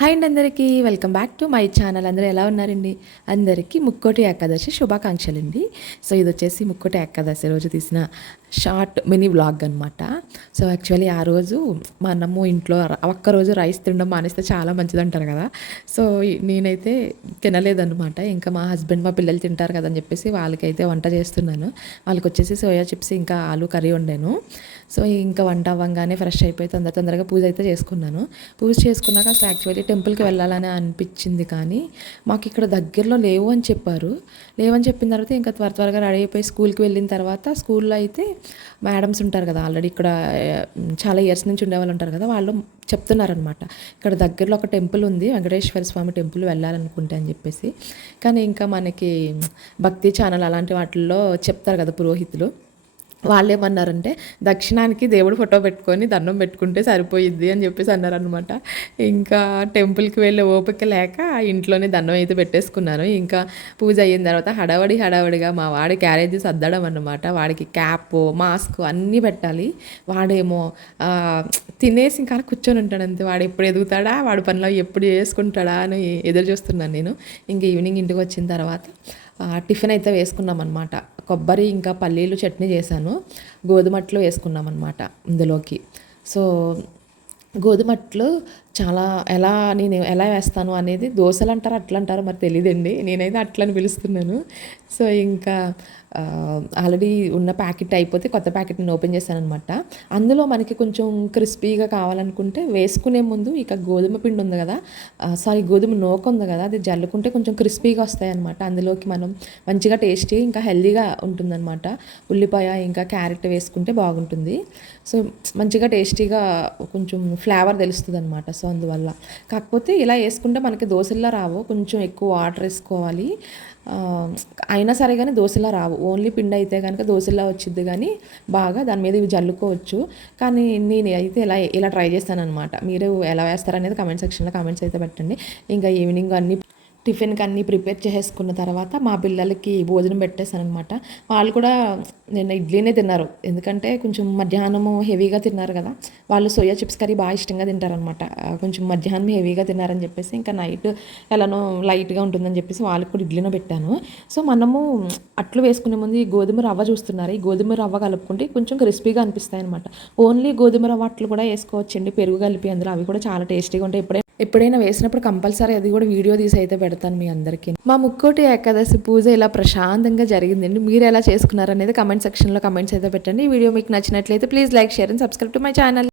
Hi అండి అందరికీ welcome back to my channel. అందరూ ఎలా ఉన్నారండి? అందరికీ ముక్కోటి ఏకాదశి శుభాకాంక్షలు అండి. సో ఇది వచ్చేసి ముక్కోటి ఏకాదశి రోజు తీసిన షార్ట్ మినీ వ్లాగ్ అనమాట. సో యాక్చువల్లీ ఆ రోజు మనము ఇంట్లో ఒక్కరోజు రైస్ తినడం మానేస్తే చాలా మంచిది అంటారు కదా. సో నేనైతే తినలేదన్నమాట. ఇంకా మా హస్బెండ్ మా పిల్లలు తింటారు కదని చెప్పేసి వాళ్ళకైతే వంట చేస్తున్నాను. వాళ్ళకి వచ్చేసి సోయా చిప్స్ ఇంకా ఆలు కర్రీ వండాను. సో ఇంకా వంట అవ్వగానే ఫ్రెష్ అయిపోయి తొందరగా పూజ అయితే చేసుకున్నాను. పూజ చేసుకున్నాక అసలు యాక్చువల్లీ టెంపుల్కి వెళ్ళాలని అనిపించింది, కానీ మాకు ఇక్కడ దగ్గరలో లేవు అని చెప్పారు. లేవని చెప్పిన తర్వాత ఇంకా త్వరగా రెడీ అయిపోయి స్కూల్కి వెళ్ళిన తర్వాత స్కూల్లో అయితే మేడమ్స్ ఉంటారు కదా, ఆల్రెడీ ఇక్కడ చాలా ఇయర్స్ నుంచి ఉండేవాళ్ళు ఉంటారు కదా, వాళ్ళు చెప్తున్నారనమాట ఇక్కడ దగ్గరలో ఒక టెంపుల్ ఉంది, వెంకటేశ్వర స్వామి టెంపుల్ వెళ్ళాలనుకుంటే అని చెప్పేసి. కానీ ఇంకా మనకి భక్తి ఛానల్ అలాంటి వాటిల్లో చెప్తారు కదా పురోహితులు, వాళ్ళు ఏమన్నారంటే దక్షిణానికి దేవుడు ఫోటో పెట్టుకొని దండం పెట్టుకుంటే సరిపోయిద్ది అని చెప్పేసి అన్నారనమాట. ఇంకా టెంపుల్కి వెళ్ళే ఓపిక లేక ఇంట్లోనే దండం అయితే పెట్టేసుకున్నాను. ఇంకా పూజ అయిన తర్వాత హడావడిగా మా వాడి క్యారేజెస్ అద్దడం అన్నమాట. వాడికి క్యాప్ మాస్క్ అన్నీ పెట్టాలి. వాడేమో తినేసి ఇంకా కూర్చొని ఉంటాడు అంతే. వాడు ఎప్పుడు ఎదుగుతాడా, వాడి పనిలో ఎప్పుడు చేసుకుంటాడా అని ఎదురు చూస్తున్నాను నేను. ఇంకా ఈవినింగ్ ఇంటికి వచ్చిన తర్వాత టిఫిన్ అయితే వేసుకున్నాం అనమాట. కొబ్బరి ఇంకా పల్లీలు చట్నీ చేశాను, గోధుమట్లు వేసుకున్నాం అనమాట ఇందులోకి. సో గోధుమట్లు నేను ఎలా వేస్తాను అనేది దోశలు అంటారు అట్లా అంటారు మరి తెలియదండి, నేనైతే అట్లని పిలుస్తున్నాను. సో ఇంకా ఆల్రెడీ ఉన్న ప్యాకెట్ అయిపోతే కొత్త ప్యాకెట్ని ఓపెన్ చేశాను అనమాట. అందులో మనకి కొంచెం క్రిస్పీగా కావాలనుకుంటే వేసుకునే ముందు ఇక గోధుమ పిండి ఉంది కదా, గోధుమ నూక ఉంది కదా, అది జల్లుకుంటే కొంచెం క్రిస్పీగా వస్తాయి అనమాట. అందులోకి మనం మంచిగా టేస్టీ ఇంకా హెల్దీగా ఉంటుందన్నమాట. ఉల్లిపాయ ఇంకా క్యారెట్ వేసుకుంటే బాగుంటుంది. సో మంచిగా టేస్టీగా కొంచెం ఫ్లేవర్ తెలుస్తుంది అనమాట. సో అందువల్ల కాకపోతే ఇలా వేసుకుంటే మనకి దోశల్లో రావు, కొంచెం ఎక్కువ వాటర్ వేసుకోవాలి. అయినా సరే కానీ దోశలా రావు. ఓన్లీ పిండి అయితే కనుక దోశలా వచ్చింది, కానీ బాగా దాని మీద ఇవి జల్లుకోవచ్చు. కానీ నేను అయితే ఇలా ట్రై చేస్తాను అనమాట. మీరు ఎలా వేస్తారనేది కమెంట్ సెక్షన్లో కమెంట్స్ అయితే పెట్టండి. ఇంకా ఈవినింగ్ అన్నీ టిఫిన్కి అన్నీ ప్రిపేర్ చేసుకున్న తర్వాత మా పిల్లలకి భోజనం పెట్టేశాను అనమాట. వాళ్ళు కూడా నిన్న ఇడ్లీనే తిన్నారు, ఎందుకంటే కొంచెం మధ్యాహ్నము హెవీగా తిన్నారు కదా. వాళ్ళు సోయా చిప్స్ కర్రీ బాగా ఇష్టంగా తింటారనమాట. కొంచెం మధ్యాహ్నం హెవీగా తిన్నారని చెప్పేసి ఇంకా నైట్ ఎలానో లైట్గా ఉంటుందని చెప్పేసి వాళ్ళకి కూడా ఇడ్లీనో పెట్టాను. సో మనము అట్లు వేసుకునే ముందు ఈ గోధుమ రవ్వ చూస్తున్నారు, ఈ గోధుమ రవ్వ కలుపుకుంటే కొంచెం క్రిస్పీగా అనిపిస్తాయి అనమాట. ఓన్లీ గోధుమ రవ్వ అట్లు కూడా వేసుకోవచ్చండి, పెరుగు కలిపి అందులో, అవి కూడా చాలా టేస్టీగా ఉంటాయి. ఎప్పుడైనా వేసినప్పుడు కంపల్సరీ అది కూడా వీడియో తీసి అయితే పెడతాను మీ అందరికీ. మా ముక్కోటి ఏకాదశి పూజ ఇలా ప్రశాంతంగా జరిగిందండి. మీరు ఎలా చేసుకున్నారనేది కమెంట్ సెక్షన్లో కమెంట్స్ అయితే పెట్టండి. ఈ వీడియో మీకు నచ్చినట్లయితే please like, share and subscribe to my channel.